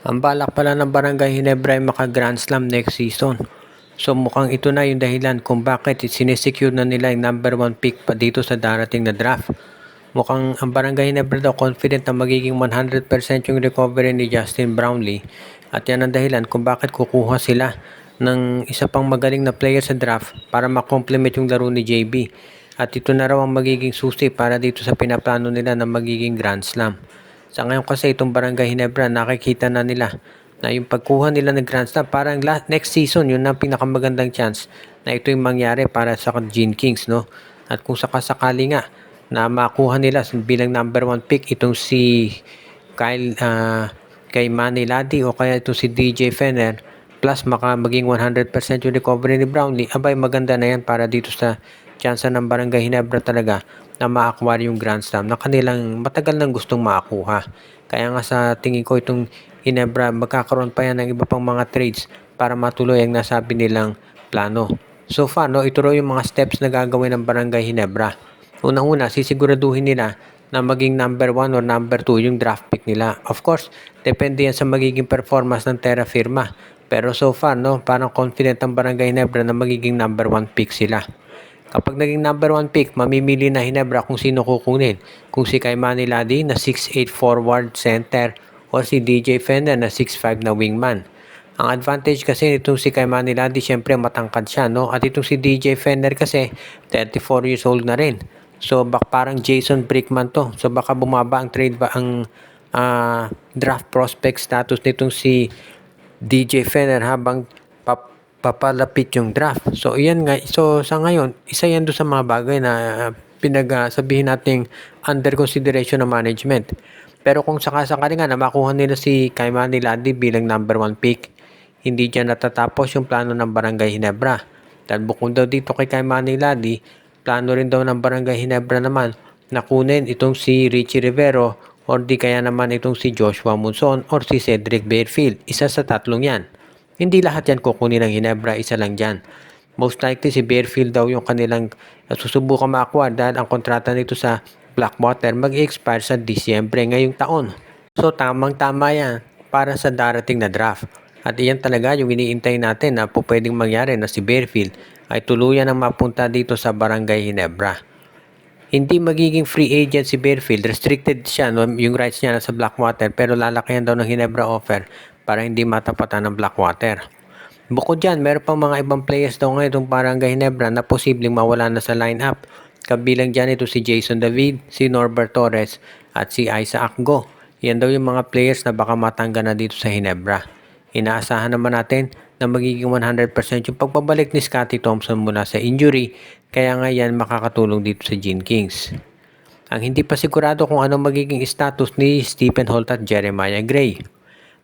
Ang balak pala ng Barangay Ginebra ay maka-Grand Slam next season. So mukhang ito na yung dahilan kung bakit sinesecure na nila yung number 1 pick pa dito sa darating na draft. Mukhang ang Barangay Ginebra daw confident na magiging 100% yung recovery ni Justin Brownlee. At yan ang dahilan kung bakit kukuha sila ng isa pang magaling na player sa draft para makomplement yung laro ni JB. At ito na raw ang magiging susi para dito sa pinaplano nila na magiging Grand Slam. Sa ngayon kasi itong Barangay Ginebra, nakikita na nila na yung pagkuha nila ng Grand Slam parang next season yun ang pinakamagandang chance na ito yung mangyari para sa Gene Kings, no? At kung sakasakali nga na makuha nila bilang number 1 pick itong si kay Manny Laddy o kaya itong si DJ Fenner plus maging 100% yung recovery ni Brownlee, abay maganda na yan para dito sa chance ng Barangay Ginebra talaga na ma-acquire yung Grand Slam na kanilang matagal nang gustong makuha. Kaya nga sa tingin ko itong Ginebra, magkakaroon pa yan ng iba pang mga trades para matuloy ang nasabi nilang plano. So far, no, ito raw yung mga steps na gagawin ng Barangay Ginebra. Unang-una, sisiguraduhin nila na maging number 1 or number 2 yung draft pick nila. Of course, depende yan sa magiging performance ng Terra Firma. Pero so far, no, parang confident ang Barangay Ginebra na magiging number 1 pick sila. Kapag naging number 1 pick, mamimili na Ginebra kung sino kukunin. Kung si Manny Laddy na 6'8 forward center o si DJ Fenner na 6'5 na wingman. Ang advantage kasi nitong si Manny Laddy, syempre matangkad siya, no? At itong si DJ Fenner kasi 34 years old na rin. So parang Jason Brickman to. So baka bumaba ang draft prospect status nitong si DJ Fenner habang papalapit yung draft. So, iyan nga. So, sa ngayon, isa yan doon sa mga bagay na sabihin nating under consideration ng management. Pero kung sakasakali nga na makuha nila si Manny Laddy bilang number 1 pick, hindi dyan natatapos yung plano ng Barangay Ginebra. Dahil bukod daw dito kay Manny Laddy, plano rin daw ng Barangay Ginebra naman na kunin itong si Richie Rivero or di kaya naman itong si Joshua Monson or si Cedric Barefield. Isa sa tatlong yan. Hindi lahat yan kukunin ng Ginebra, isa lang dyan. Most likely si Barefield daw yung kanilang susubukan ma-acquire dahil ang kontrata nito sa Blackwater mag-expire sa Disyembre ngayong taon. So tamang-tama yan para sa darating na draft. At iyan talaga yung iniintay natin na po pwedeng mangyari na si Barefield ay tuluyan ang mapunta dito sa Barangay Ginebra. Hindi magiging free agent si Barefield, restricted siya, no, yung rights niya sa Blackwater pero lalakihan daw ng Ginebra offer para hindi matapatan ng Blackwater. Bukod dyan, meron pang mga ibang players daw ngayon itong Barangay Ginebra na posibleng mawala na sa lineup. Kabilang dyan ito si Jason David, si Norbert Torres at si Isaac Go. Yan daw yung mga players na baka matangga na dito sa Ginebra. Inaasahan naman natin na magiging 100% yung pagbabalik ni Scottie Thompson mula sa injury, kaya nga yan makakatulong dito sa Gene Kings. Ang hindi pa sigurado kung anong magiging status ni Stephen Holt at Jeremiah Gray.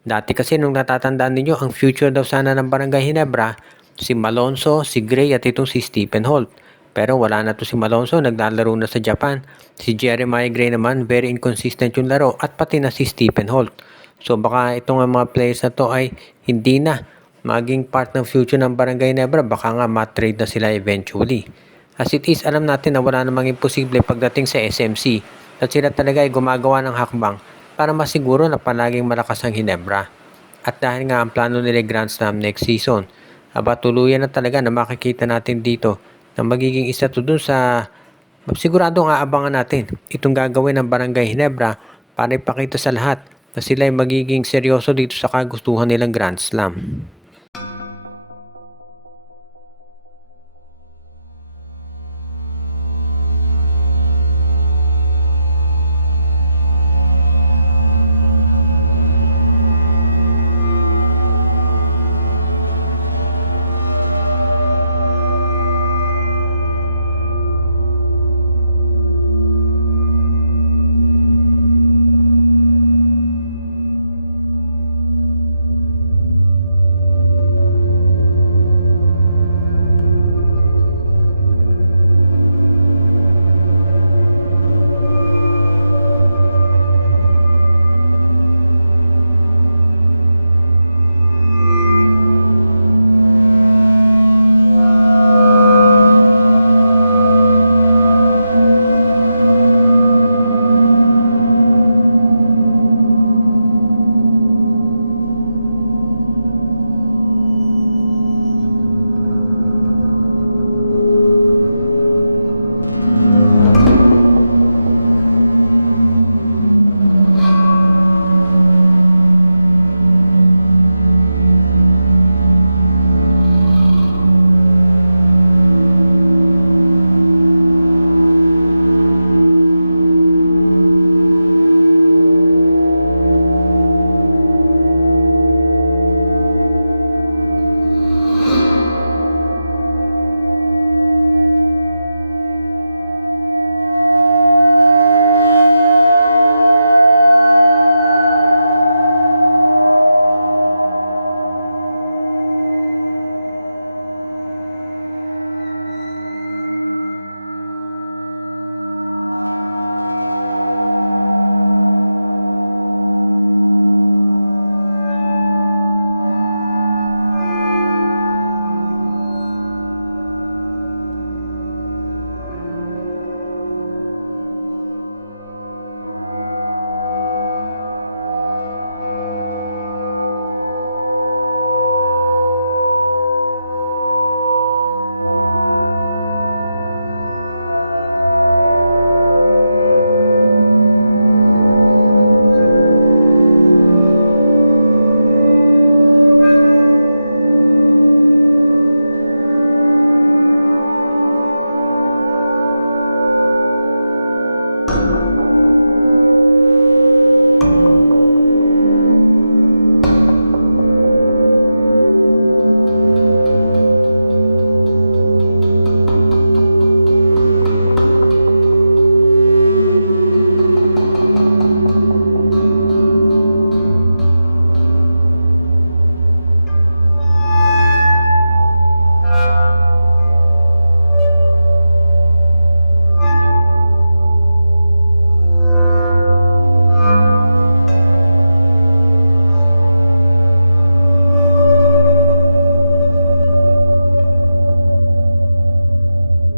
Dati kasi nung natatandaan ninyo, ang future daw sana ng Barangay Ginebra, si Malonzo, si Gray at itong si Stephen Holt. Pero wala na to si Malonzo, naglalaro na sa Japan. Si Jeremiah Gray naman, very inconsistent yung laro at pati na si Stephen Holt. So baka itong mga players na to ay hindi na maging part ng future ng Barangay Ginebra, baka nga matrade na sila eventually. As it is, alam natin na wala namang imposible pagdating sa SMC at sila talaga ay gumagawa ng hakbang para masiguro na palaging malakas ang Ginebra. At dahil nga ang plano nila Grand Slam next season, tuluyan na talaga na makikita natin dito na magiging isa to dun sa siguradong aabangan natin itong gagawin ng Barangay Ginebra para ipakita sa lahat na sila ay magiging seryoso dito sa kagustuhan nilang Grand Slam.